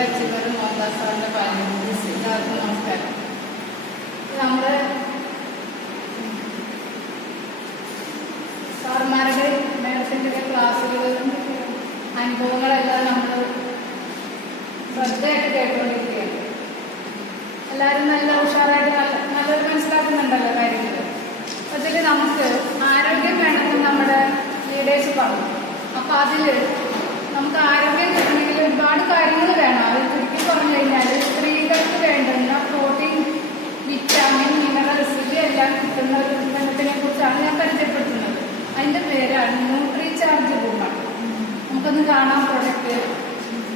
സ്കൂളിലെ അച്ഛനും മോഹൻദാസ് സാറിൻ്റെ പാരൻസ് എല്ലാവർക്കും നമസ്കാരം. നമ്മുടെ സാർമാരുടെ മേഡത്തിൻ്റെ ക്ലാസ്സുകളും അനുഭവങ്ങളെല്ലാം നമ്മൾ ശ്രദ്ധയായിട്ട് കേട്ടുകൊണ്ടിരിക്കുകയാണ്. എല്ലാവരും നല്ല ഉഷാറായിട്ട് നല്ലത് മനസ്സിലാക്കുന്നുണ്ടല്ലോ കാര്യങ്ങൾ. അതിൽ നമുക്ക് ആരോഗ്യം വേണമെന്ന് നമ്മുടെ ലീഡേഴ്സ് പറഞ്ഞു. അപ്പോൾ അതിൽ നമുക്ക് ആരോഗ്യം കിട്ടണമെങ്കിൽ ഒരുപാട് കാര്യങ്ങൾ വേണം. അത് ചുരുക്കി പറഞ്ഞു കഴിഞ്ഞാൽ സ്ത്രീകൾക്ക് വേണ്ടുന്ന പ്രോട്ടീൻ, വിറ്റാമിൻ, മിനറൽസ് ഇവയെല്ലാം കിട്ടുന്ന ഒരു ഉൽപ്പന്നത്തിനെ കുറിച്ചാണ് ഞാൻ പരിചയപ്പെടുത്തുന്നത്. അതിൻ്റെ പേരാണ് ന്യൂട്രിചാർജ് വുമൺ. നമുക്കൊന്ന് കാണാം പ്രൊഡക്റ്റ്.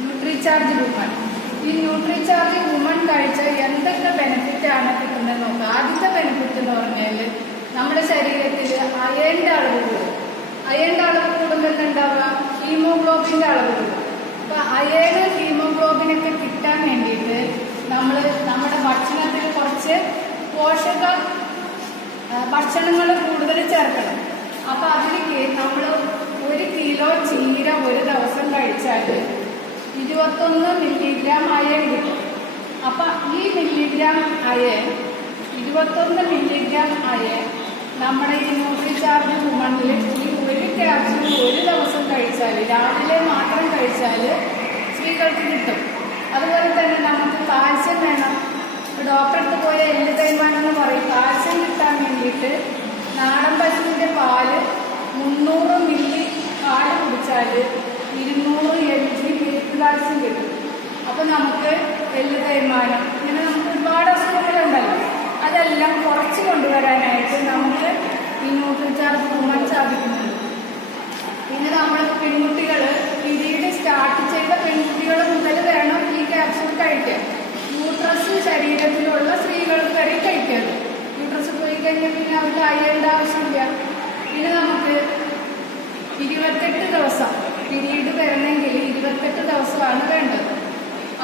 Nutricharge woman. ഈ ന്യൂട്രിചാർജ് വുമൺ കഴിച്ചാൽ എന്തൊക്കെ ബെനിഫിറ്റാണ് കിട്ടുന്നത് നോക്കാം. ആദ്യത്തെ ബെനിഫിറ്റ് എന്ന് പറഞ്ഞാൽ നമ്മുടെ ശരീരത്തിൽ അയണിൻ്റെ അളവ് കൂടും. അയണിൻ്റെ അളവ് കൂടുമ്പോൾ എന്തുണ്ടാവുക? ഹീമോഗ്ലോബിൻ്റെ അളവ് കൂടും. അപ്പം അയണ്, ഹീമോഗ്ലോബിനൊക്കെ കിട്ടാൻ വേണ്ടിയിട്ട് നമ്മൾ നമ്മുടെ ഭക്ഷണത്തിൽ കുറച്ച് പോഷക ഭക്ഷണങ്ങൾ കൂടുതൽ ചേർക്കണം. അപ്പം അതിലേക്ക് നമ്മൾ 1 കിലോ ചീര ഒരു ദിവസം കഴിച്ചാൽ 21 മില്ലിഗ്രാം അയൺ കിട്ടും. അപ്പം ഈ മില്ലിഗ്രാം അയൺ 21 മില്ലിഗ്രാം അയൺ നമ്മുടെ ഈ ന്യൂട്രിചാർജ് വുമണിൽ ഈ 1 ക്യാപ്സ്യൂൾ ഒരു ദിവസം കഴിച്ചാൽ, രാവിലെ മാത്രം കഴിച്ചാൽ സ്ത്രീകൾക്ക് കിട്ടും. അതുപോലെ തന്നെ നമുക്ക് കാൽസ്യം വേണം. ഡോക്ടർക്ക് പോയ എല്ല് തേയ്മാനം എന്ന് പറയും. കാൽസ്യം കിട്ടാൻ വേണ്ടിയിട്ട് നാടൻ പശുവിൻ്റെ പാല് 300 മില്ലി പാല് കുടിച്ചാൽ 200 mg മിൽക്ക് കാൽസ്യം കിട്ടും. അപ്പം നമുക്ക് എല്ല് തേയ്മാനം, ഇങ്ങനെ നമുക്ക് ഒരുപാട് അസുഖങ്ങളുണ്ടല്ലോ, അതെല്ലാം കുറച്ച് കൊണ്ടുവരാനായിട്ട് നമുക്ക് ഈ ന്യൂട്രിചാർജ് വുമൺ സാധിക്കുന്നുണ്ട്. പിന്നെ നമ്മൾ പെൺകുട്ടികൾ പീരീഡ് സ്റ്റാർട്ട് ചെയ്ത പെൺകുട്ടികൾ മുതൽ വേണം ഈ ക്യാപ്സ്യൂൾ കഴിക്കാൻ. യൂട്രസ് ശരീരത്തിലുള്ള സ്ത്രീകൾക്ക് വരെ കഴിക്കാം. യൂട്രസ് പോയി കഴിഞ്ഞാൽ പിന്നെ അവർക്ക് അയയേണ്ട ആവശ്യമില്ല. പിന്നെ നമുക്ക് 28 ദിവസം പീരീഡ് വരണമെങ്കിൽ 28 ദിവസമാണ് വേണ്ടത്.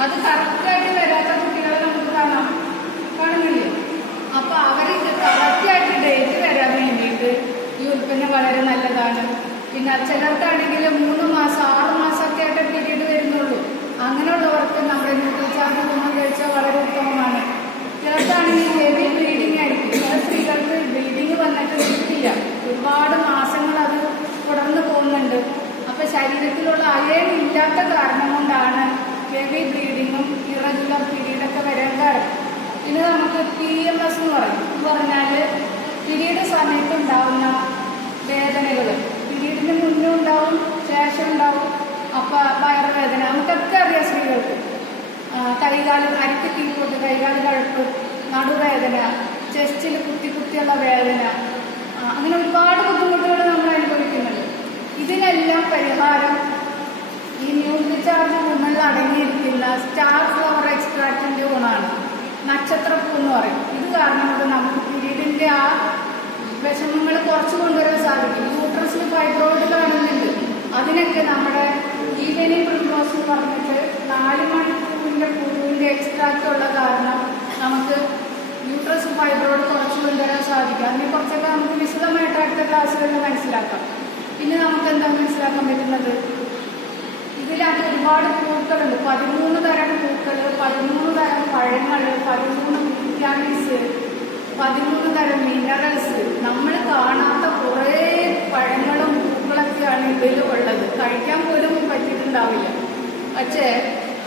അത് കറക്റ്റായിട്ട് വരാത്ത കുട്ടികളെ നമുക്ക് കാണുന്നില്ലേ? അപ്പോൾ അവർക്ക് കറക്റ്റായിട്ട് ഡേറ്റ് വരാൻ വേണ്ടിയിട്ട് ഈ ഉൽപ്പന്നം വളരെ നല്ലതാണ്. പിന്നെ ചിലർക്കാണെങ്കിൽ 3 മാസം 6 മാസമൊക്കെ ആയിട്ട് പീരീഡ് വരുന്നുള്ളൂ. അങ്ങനെയുള്ളവർക്ക് നമ്മുടെ ന്യൂട്രിചാർജ് വുമൺ കഴിച്ചാൽ വളരെ ഉത്തമമാണ്. ചിലർക്കാണെങ്കിൽ ഹെവി ബ്ലീഡിങ് ആയിരിക്കും. ചില സ്ത്രീകൾക്ക് ബ്ലീഡിങ് വന്നിട്ട് കിട്ടില്ല, ഒരുപാട് മാസങ്ങൾ അത് തുടർന്ന് പോകുന്നുണ്ട്. അപ്പോൾ ശരീരത്തിലുള്ള അയൺ ഇല്ലാത്ത കാരണം കൊണ്ടാണ് ഹെവി ബ്ലീഡിങ്ങും ഇറഗുലർ പീരീഡൊക്കെ വരാൻ കാരണം. പിന്നെ നമുക്ക് PMS എന്ന് പറയും. എന്ന് പറഞ്ഞാൽ പീരീഡ് സമയത്ത് ഉണ്ടാവുന്ന വേദനകൾ. പീരീഡിന് മുന്നേ ഉണ്ടാവും, ശേഷം ഉണ്ടാവും. അപ്പോൾ വയറുവേദന നമുക്കൊക്കെ അറിയാം. സ്ത്രീകൾക്ക് കൈകാല് അരിക്ക് കീഴ്പോട്ട്, കൈകാല് കഴുപ്പ്, നടുവേദന, ചെസ്റ്റിൽ കുത്തിയുള്ള വേദന, അങ്ങനെ ഒരുപാട് ബുദ്ധിമുട്ടുകൾ നമ്മൾ അനുഭവിക്കുന്നുണ്ട്. ഇതിനെല്ലാം പരിഹാരം ഈ ന്യൂട്രിചാർജ് വുമണിൽ അടങ്ങിയിരിക്കുന്ന സ്റ്റാർ ഫ്ലവർ എക്സ്ട്രാക്റ്റിൻ്റെ ഗുണമാണ്. നക്ഷത്രപ്പൂ എന്ന് പറയും. ഇത് കാരണം കൊണ്ട് നമുക്ക് പീരീഡിൻ്റെ ആ വിഷമങ്ങൾ കുറച്ച് കൊണ്ടുവരാൻ സാധിക്കും. യൂട്രസിൽ ഫൈബ്രോയിഡ് കാണുന്നുണ്ട്. അതിനൊക്കെ നമ്മുടെ ഈവനിങ് പ്രിംറോസ് എന്ന് പറഞ്ഞിട്ട് 4 മണിപ്പൂവിൻ്റെ പൂവിൻ്റെ എക്സ്ട്രാക്റ്റ് ഉള്ള കാരണം നമുക്ക് യൂട്രസ് ഫൈബ്രോയിഡ് കുറച്ച് കൊണ്ടുവരാൻ സാധിക്കും. അതിനെ കുറച്ചൊക്കെ നമുക്ക് വിശദമായിട്ട് അടുത്ത ക്ലാസ്സുകളിൽ മനസ്സിലാക്കാം. പിന്നെ നമുക്ക് എന്താ മനസ്സിലാക്കാൻ പറ്റുന്നത്? ഇതിനകത്ത് ഒരുപാട് പൂക്കളുണ്ട്. 13 തരം പൂക്കൾ, 13 തരം പഴങ്ങൾ, 13 വിറ്റാമിൻസ്, 13 തരം മിനറൽസ്, നമ്മൾ കാണാത്ത കുറേ പഴങ്ങളും പൂക്കളൊക്കെയാണ് ഇതിൽ ഉള്ളത്. കഴിക്കാൻ പോലും പറ്റിയിട്ടുണ്ടാവില്ല. പക്ഷേ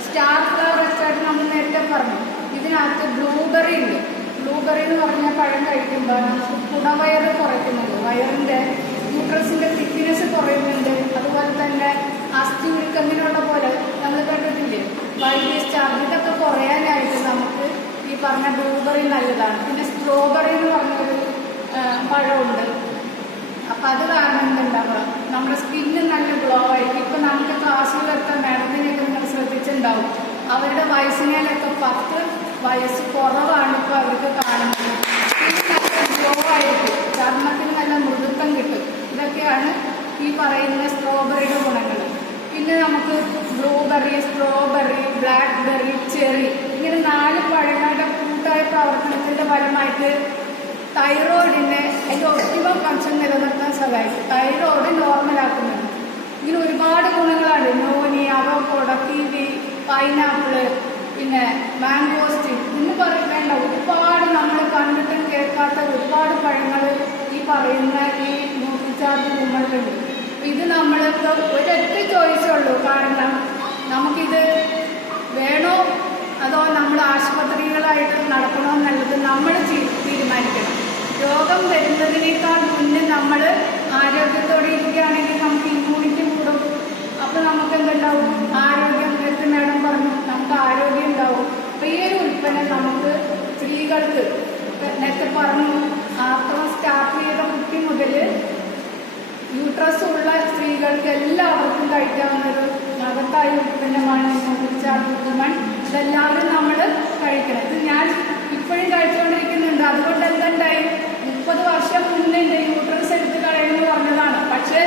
സ്റ്റാർ ഫ്ലവർ എക്സ്ട്രാക്ട് നമ്മൾ നേരത്തെ പറഞ്ഞു. ഇതിനകത്ത് ബ്ലൂബെറി ഉണ്ട്. ബ്ലൂബെറി എന്ന് പറഞ്ഞാൽ പഴം കഴിക്കുമ്പോൾ നമുക്ക് കുടവയറ് കുറയ്ക്കുന്നുണ്ട്. വയറിൻ്റെ യൂട്രസിൻ്റെ തിക്നെസ് കുറയുന്നുണ്ട്. അതുപോലെ തന്നെ അസ്ഥി ഉരുക്കങ്ങിനുള്ള പോലെ നമ്മൾ കണ്ടിട്ടില്ലേ, വൈദ്യസ്റ്റാർജ്, ഇതൊക്കെ കുറയാനായിട്ട് നമുക്ക് ഈ പറഞ്ഞ ബ്ലൂബെറി നല്ലതാണ്. പിന്നെ സ്ട്രോബെറി എന്ന് പറഞ്ഞൊരു പഴമുണ്ട്. അപ്പം അത് കാരണം എന്തുണ്ടാവുക, നമ്മുടെ സ്കിന്ന് നല്ല ഗ്ലോ ആയിരിക്കും. ഇപ്പം നമുക്ക് ക്ലാസ്സുകളൊക്കെ മാഡത്തിനെയൊക്കെ നിങ്ങൾ ശ്രദ്ധിച്ചിട്ടുണ്ടാവും. അവരുടെ വയസ്സിനേലൊക്കെ 10 വയസ്സ് കുറവാണ് ഇപ്പോൾ അവർക്ക് കാണുന്നത്. സ്കിൻ നല്ല ഗ്ലോ ആയിരിക്കും, ചർമ്മത്തിന് നല്ല മൃദുത്വം കിട്ടും. ഇതൊക്കെയാണ് ഈ പറയുന്ന സ്ട്രോബെറിയുടെ ഗുണങ്ങൾ. പിന്നെ നമുക്ക് ബ്ലൂബെറി, സ്ട്രോബെറി, ബ്ലാക്ക്ബെറി, ചെറി, ഇങ്ങനെ 4 പഴങ്ങളുടെ കൂട്ടായ പ്രവർത്തനത്തിൻ്റെ ഫലമായിട്ട് തൈറോയിഡിനെ അതിൻ്റെ ഒപ്റ്റിമം ഫംഗ്ഷൻ നിലനിർത്താൻ സഹായിക്കും. തൈറോയിഡ് നോർമലാക്കുന്നുണ്ട്. ഇങ്ങനെ ഒരുപാട് ഗുണങ്ങളാണ്. നോനി, അവോക്കാഡോ, കിവി, പൈനാപ്പിള്, പിന്നെ മാംഗോസ്റ്റിൻ എന്ന് പറയേണ്ട ഒരുപാട് നമ്മൾ കണ്ടിട്ടും കേൾക്കാത്ത ഒരുപാട് പഴങ്ങൾ ഈ പറയുന്ന ഈ ന്യൂട്രിചാർജ് വുമണിലുണ്ട്. ഇത് നമ്മളിപ്പോൾ ഒരൊറ്റ ചോയ്സേ ഉള്ളൂ. കാരണം നമുക്കിത് വേണോ അതോ നമ്മൾ ആശുപത്രികളായിട്ട് നടക്കണോ എന്നുള്ളത് നമ്മൾ തീരുമാനിക്കണം. രോഗം വരുന്നതിനേക്കാൾ മുന്നേ നമ്മൾ ആരോഗ്യത്തോടെ ഇരിക്കുകയാണെങ്കിൽ നമുക്ക് ഇമ്മ്യൂണിറ്റി കൂടും. അപ്പോൾ നമുക്ക് എന്തുണ്ടാവും? ആരോഗ്യം. നേരത്തെ മാഡം പറഞ്ഞു നമുക്ക് ആരോഗ്യം ഉണ്ടാവും. അപ്പോൾ ഈ ഒരു ഉൽപ്പന്നം നമുക്ക് സ്ത്രീകൾക്ക് നേരത്തെ പറഞ്ഞു ആർത്തവം സ്റ്റാർട്ട് ചെയ്ത കുട്ടി മുതൽ യൂട്രസ് ഉള്ള സ്ത്രീകൾക്ക് എല്ലാവർക്കും കഴിക്കാവുന്നൊരു മഹത്തായ ഉൽപ്പന്നമാണ് ന്യൂട്രിചാർജ് വുമൺ. ഇതെല്ലാവരും നമ്മൾ കഴിക്കണം. ഇത് ഞാൻ ഇപ്പോഴും കഴിച്ചുകൊണ്ടിരിക്കുന്നുണ്ട്. അതുകൊണ്ട് എന്തുണ്ടായി, 30 വർഷം മുന്നേ എൻ്റെ യൂട്രസ് എടുത്ത് കളയുമെന്ന് പറഞ്ഞതാണ്. പക്ഷേ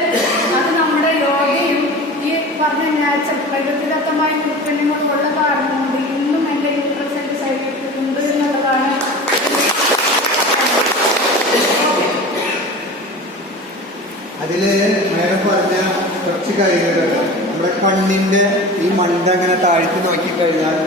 അത് നമ്മുടെ യോഗയും ഈ പറഞ്ഞ നാച്ചുറൽ പ്രകൃതിദത്തമായ ഉൽപ്പന്നങ്ങളുള്ള കാരണം കൊണ്ട് ഇന്നും എൻ്റെ യൂട്രസ് എൻ്റെ ശരീരത്തിലുണ്ട് എന്നുള്ളതാണ്. അതില് മേഡം പറഞ്ഞ കുറച്ച് കാര്യങ്ങളുണ്ട്. നമ്മുടെ കണ്ണിന്റെ ഈ മണ്ട അങ്ങനെ താഴ്ത്തി നോക്കി കഴിഞ്ഞാൽ